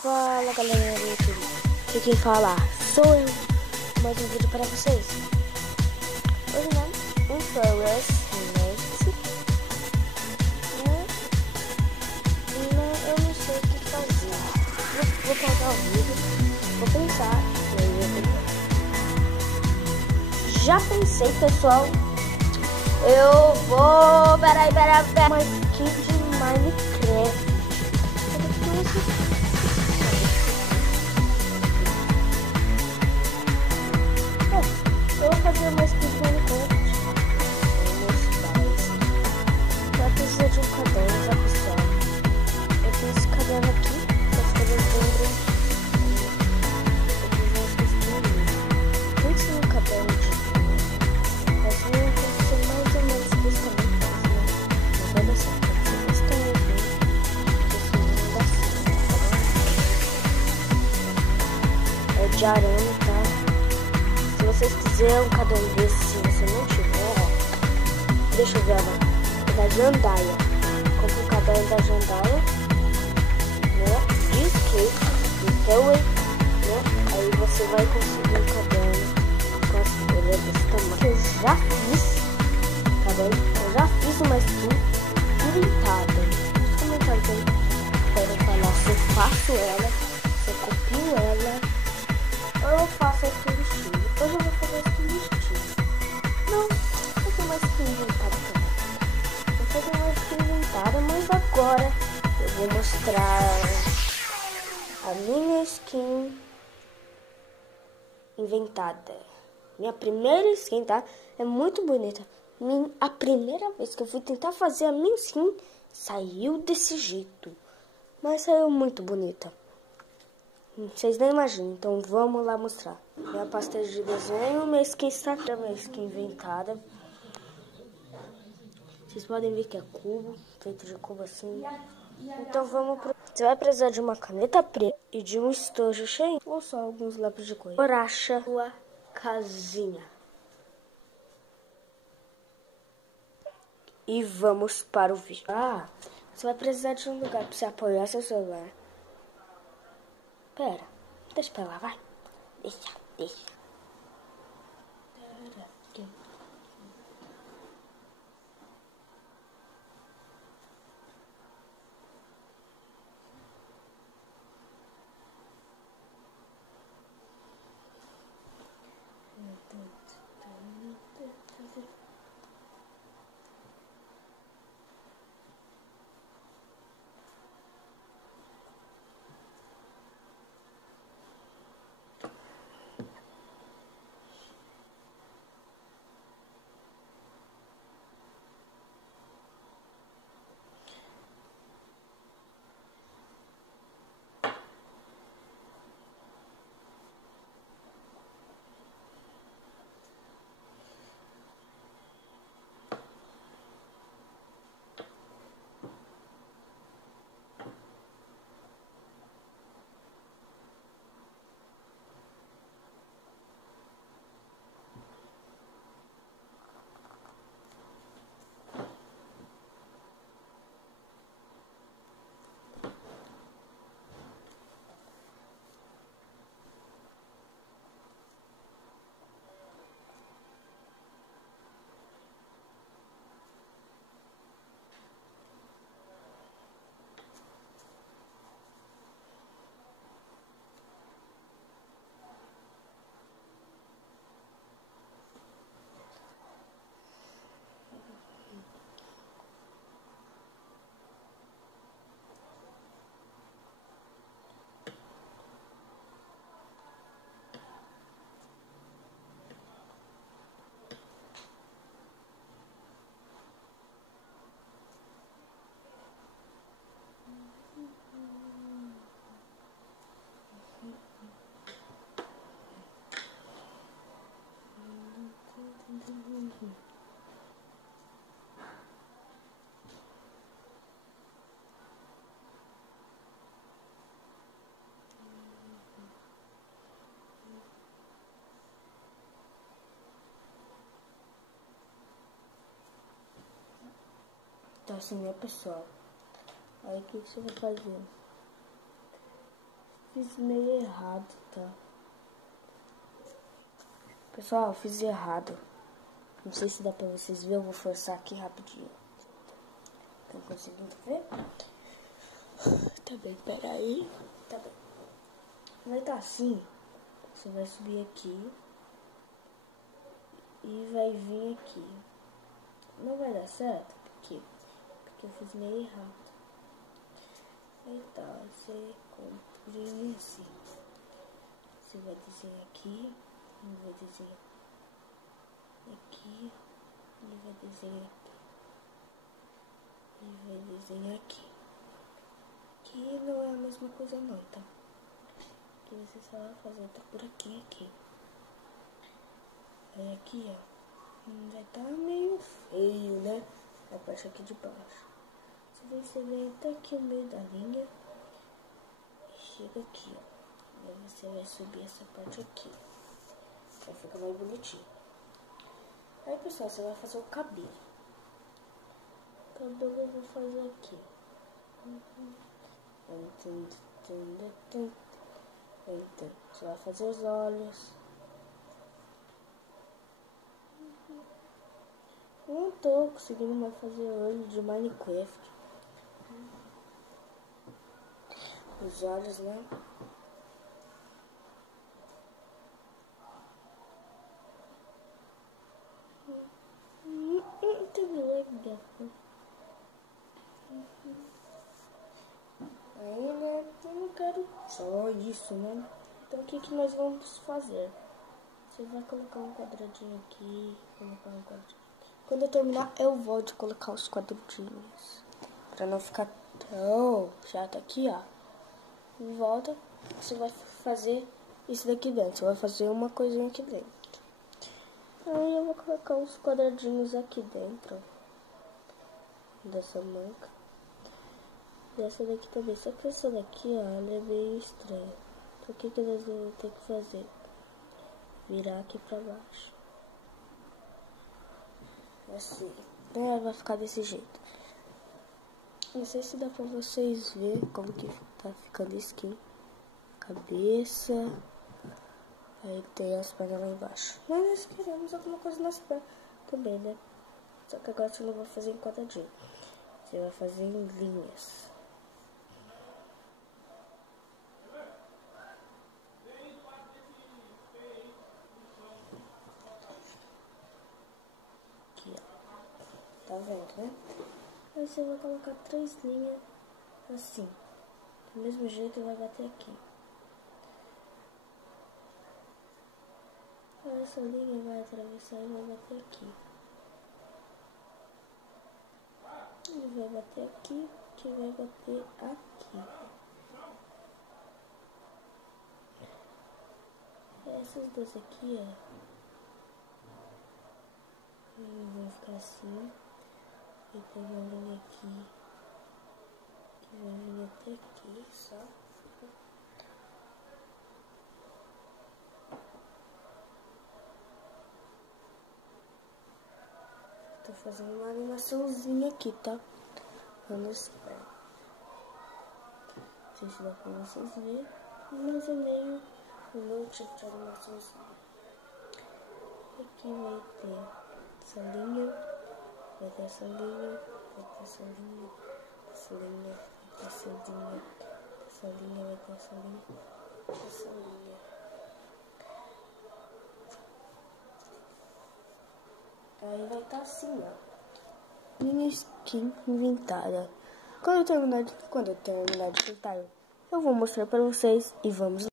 Fala galera do YouTube, aqui quem fala sou eu, mais um vídeo para vocês. Hoje não, um Forest Next. Eu não sei o que fazer. Vou pausar o vídeo, vou pensar. Já pensei, pessoal. Eu vou... Peraí, uma skin de Minecraft. Eu vou fazer uma skin de Minecraft. Vai precisar de um caderno, tá, pessoal? Eu tenho esse caderno aqui. Esse caderno bem grande. Eu fiz uma skin de muito sim um caderno de... Mas não tem que ser mais ou menos desse tamanho. Não vai dar certo. Tem que ser desse tamanho. É de arame, tá? Se vocês quiserem um caderno desse, se você não tiver, ó, deixa eu ver agora. É da Jandaia. Compre o caderno da Jandaia, né? De skate, de Tailway, né? Aí você vai conseguir um caderno com as folhas desse tamanho. Eu já fiz, tá vendo? Eu já fiz uma skin inventada. Nos comentários aí podem falar se eu faço ela, se eu copio ela. Eu faço a skin do estilo. Hoje eu vou fazer a skin do estilo. Não, vou fazer uma skin inventada também. Vou fazer uma skin inventada, mas agora eu vou mostrar a minha skin inventada. Minha primeira skin, tá? É muito bonita. A primeira vez que eu fui tentar fazer a minha skin, saiu desse jeito. Mas saiu muito bonita. Vocês nem imaginam, então vamos lá mostrar. Minha pasta de desenho, minha skin sacra, minha skin inventada. Vocês podem ver que é cubo, feito de cubo assim. Então vamos pro... Você vai precisar de uma caneta preta e de um estojo cheio, ou só alguns lápis de cor. Boracha, sua casinha. E vamos para o vídeo. Você vai precisar de um lugar para você apoiar seu celular. Pera, deixa pra lá, vai. Deixa. Então assim, pessoal, aí o que você vai fazer? fiz meio errado, tá? Pessoal, eu fiz errado. Não sei se dá pra vocês verem, eu vou forçar aqui rapidinho. Estão conseguindo ver? Tá bem, peraí. Tá bem. Vai estar assim. Você vai subir aqui. E vai vir aqui. Não vai dar certo, por quê? Porque eu fiz meio errado. Aí tá, você comprime assim. Você vai desenhar aqui, ele vai desenhar aqui, ele vai desenhar aqui, ele vai desenhar aqui. Aqui não é a mesma coisa não, tá? Aqui você só vai fazer outra por aqui. Aí aqui, ó, vai estar meio feio, né? A parte aqui de baixo. Você vem até aqui no meio da linha e chega aqui, ó. Aí você vai subir essa parte aqui, pra ficar mais bonitinho. Aí, pessoal, você vai fazer o cabelo. O cabelo eu vou fazer aqui. Então, você vai fazer os olhos. Não tô conseguindo mais fazer olho de Minecraft. Os olhos, né? Tudo legal. Aí, né? Eu não quero só isso, né? Então, o que nós vamos fazer? Você vai colocar um quadradinho aqui, colocar um quadradinho. Quando eu terminar, eu vou de colocar os quadradinhos. Pra não ficar tão chato aqui, ó. Em volta, você vai fazer isso daqui dentro. Você vai fazer uma coisinha aqui dentro. Aí eu vou colocar uns quadradinhos aqui dentro. Dessa manca. Dessa daqui também. Só que essa daqui, ó, ela é meio estranha. Então o que nós vamos ter que fazer? Virar aqui pra baixo. Assim. Ela vai ficar desse jeito. Não sei se dá pra vocês verem como que tá ficando a skin. Cabeça. Aí tem as pernas lá embaixo. Mas nós queremos alguma coisa nas pernas também, né? Só que agora você não vai fazer em quadradinho. Você vai fazer em linhas. Aqui, ó. Tá vendo, né? Aí você vai colocar 3 linhas assim. Do mesmo jeito vai bater aqui. Aí essa linha vai atravessar e vai bater aqui. Ele vai bater aqui, que vai bater aqui. Essas duas aqui, ó, vão ficar assim. E tem uma linha aqui, que vai vir até aqui, só. Tô fazendo uma animaçãozinha aqui, tá? Vamos ver. Não sei se dá pra vocês verem, mas é meio o meu tipo de animaçãozinha. Aqui vai ter essa linha, vai ter essa linha, vai ter essa linha, essa linha, vai ter essa linha, essa linha, vai ter essa linha, essa linha. Aí vai estar assim, ó. Minha skin inventada. Quando eu terminar de pintar, eu vou mostrar pra vocês e vamos lá.